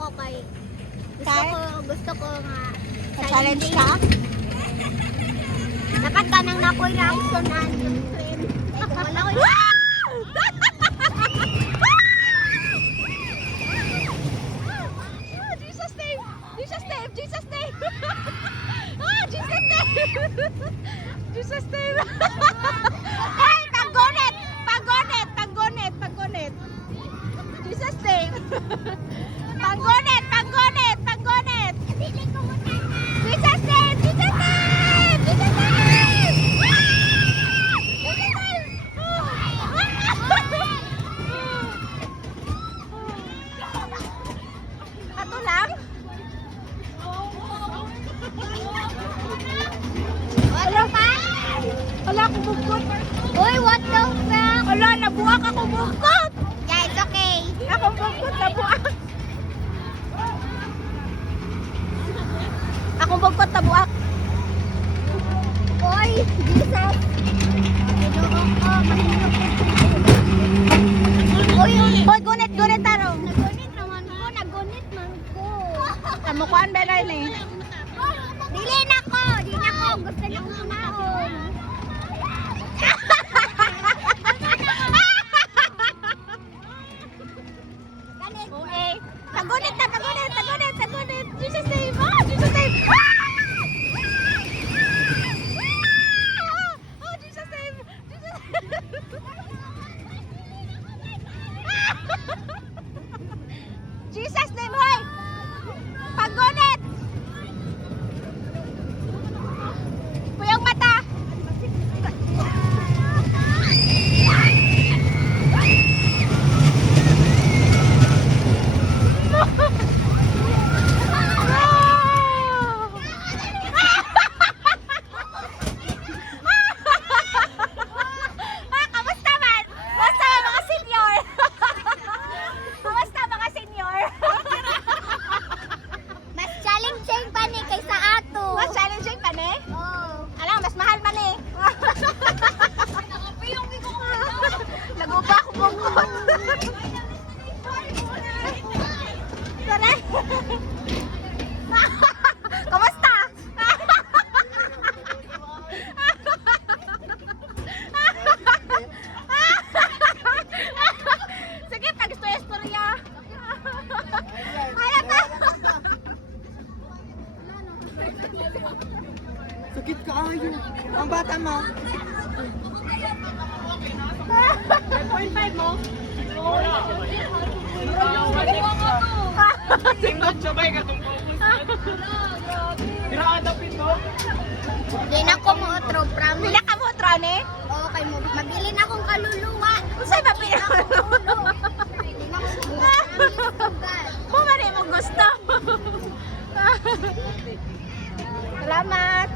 ako kay gusto ko nga Challenge ka? dapat ka nang nakoy reaction yung friend. Ay, kung wala ko Jesus name! Jesus name! Jesus name! Ah, Jesus name! Jesus name! Ay, paggonit! Paggonit! Paggonit! Paggonit! Jesus name! Paggonit! Paggonit! Paggonit! Pili ko muna na. Jesus name! Jesus name! Jesus name! Ato lang? Ano pa? Wala akong bugkot. Uy, what the fuck? Wala, nabuak akong bugkot. Yeah, it's okay. Akong bugkot, nabuak. Akong bugkot, nabuak. Uy, Jesus. Ginoo ko, mahirap. Uy, Hoy, gunit, gunit taro. nagunit naman ko, nagunit man ko. Tamukuan ba rin eh? Dili na ko, di na ko. Gusto niyo kong kumaon. Ganit. Okay. Tagunit na, tagunit, tagunit, tagunit. Jesus name, ah, Jesus name. Ah! Oh, Jesus name. Jesus Jesus name, hoy. Pagunit. Puyong mata. Kamusta man? Kamusta mga senior? Kamusta mga senior? Mas challenging pa ni kaysa ato. Mas challenging pa ne? Oh. Alam, mas mahal man eh. Nagupa ako bungkot. Tara. Kamusta? Sige, pag-istorya. Ano ba? Sakit ka ayo. Ang bata mo. 5.5 mo? Singgot sabay ka tong Tiraadapin mo. Di na ko mo otro, promise. Pila ka mo, Trone? Oo, kay mo. Mabili na akong kaluluwa. Sa'yo ba pila? Di na ko mo. Promise to God. Kung ano mo gusto. Salamat.